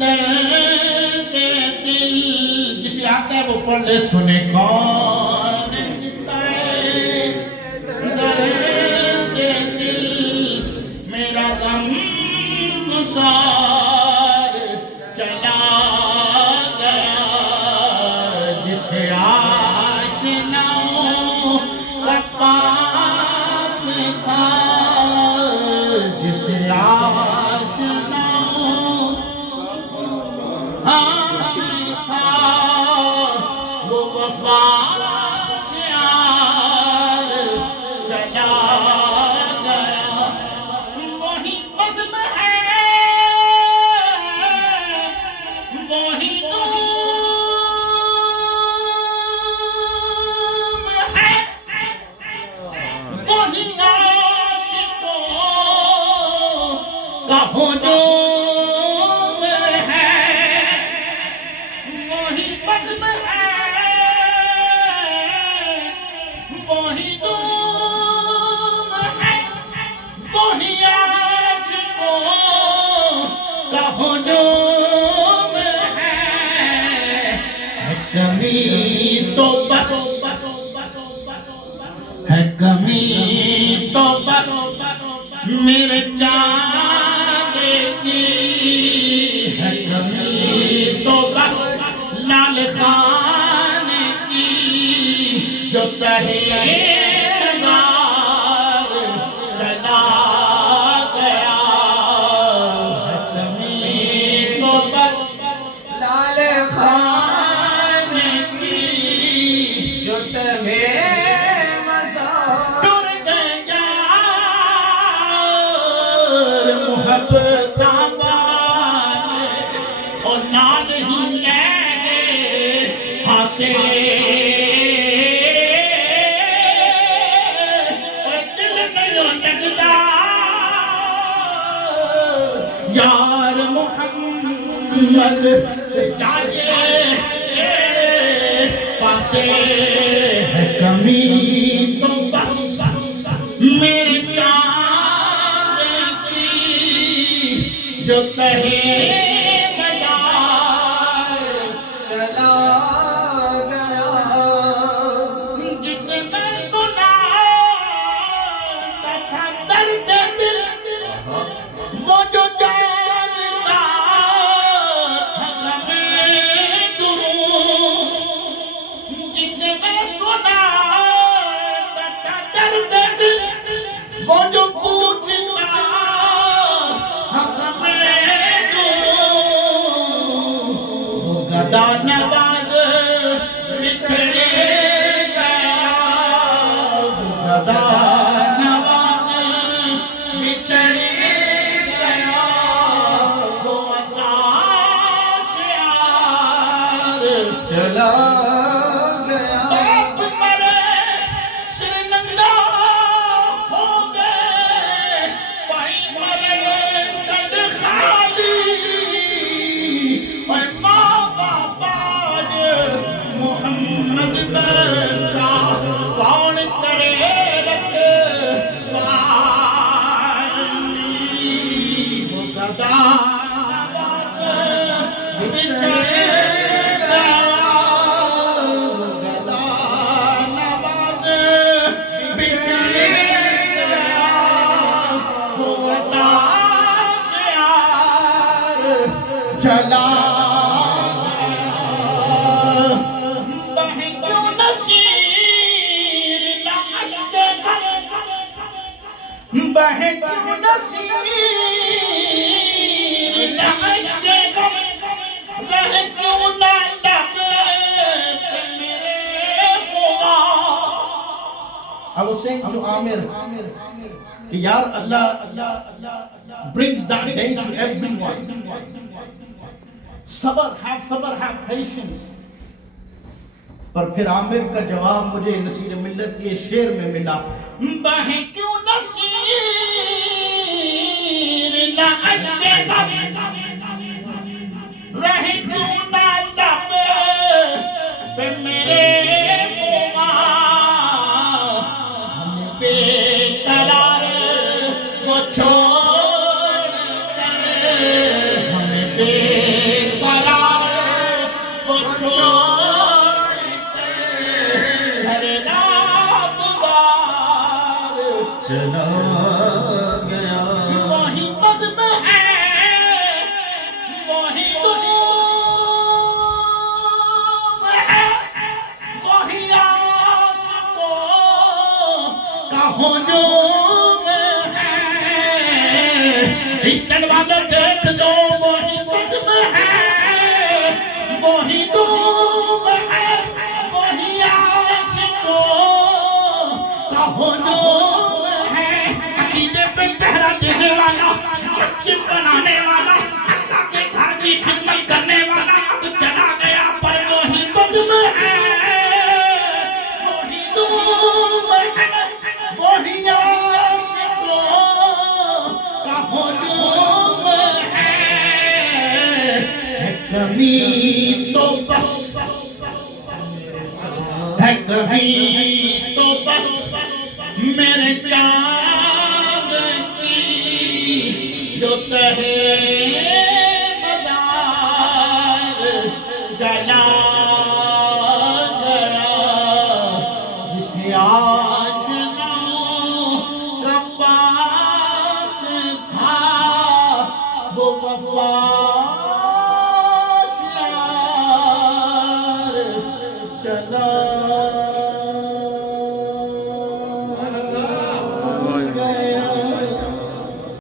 दर्द दिल जिसे आता है वो पढ़ ले सुने कौन दर्द दिल मेरा गम गुसार चला गया जिसे आशनाओं का पास था जिसे वो वफा से यार चला गया वही बज़्म है वही नूम है वही आशिकों का हुजूम है वही बज़्म है वही नूम है वही आशिकों का हुजूम है कमी तो बस है कमी तो बस मेरे चाँदे की है कमी तो बस लाल खाने की जो तहेगार चला गया है कमी तो बस लाल खाने की जो मोहब्बत वाले और नाल ही ले हासे और दिल में लगता यार मोहम्मद जाए पासे है कमी तो बस मेरे जो कहे मदार चला गया जिसने सुना था दर्द दिल वो जो जानता था हमें दुरूद जिसने सुना था दर्द दिल वो जो दानवाज बिछड़े गया दानवाज बिछड़े गया वो आकाश यार चला गया बाप मरे सिर नंगा हो गए भाई मरे तन खाली मोहम्मद बचा कौन करे रखवाली वो गदा बिछड़े गया गदा नवाज बिछड़े गया वो आकाश यार चला बहे क्यों नसीर न अश्के गम रहे क्यों ना लब पे मेरे फ़ुआ I was saying to Amir कि यार Allah brings that day to everyone सबर have patience पर फिर आमिर का जवाब मुझे नसीर मिल्लत के शेर में मिला बहे क्यों नसीर न अश्के गम रहे क्यों ना लब पे मेरे फ़ुआ हमें बेकरार वो छोड़ कर हमें हुजूम है, इश्क वाले देख लो वही बज़्म है, वही धूम है, वही आशिकों का हुजूम है। अकीदे पे पहरा देने वाला, मस्जिद बनाने वाला, अल्लाह के घर की खिदमत करने वाला अब चला गया, पर वही बज़्म है, वही धूम है, वही आशिकों का हुजूम है। कभी तो बस है, कभी तो बस मेरे चाँद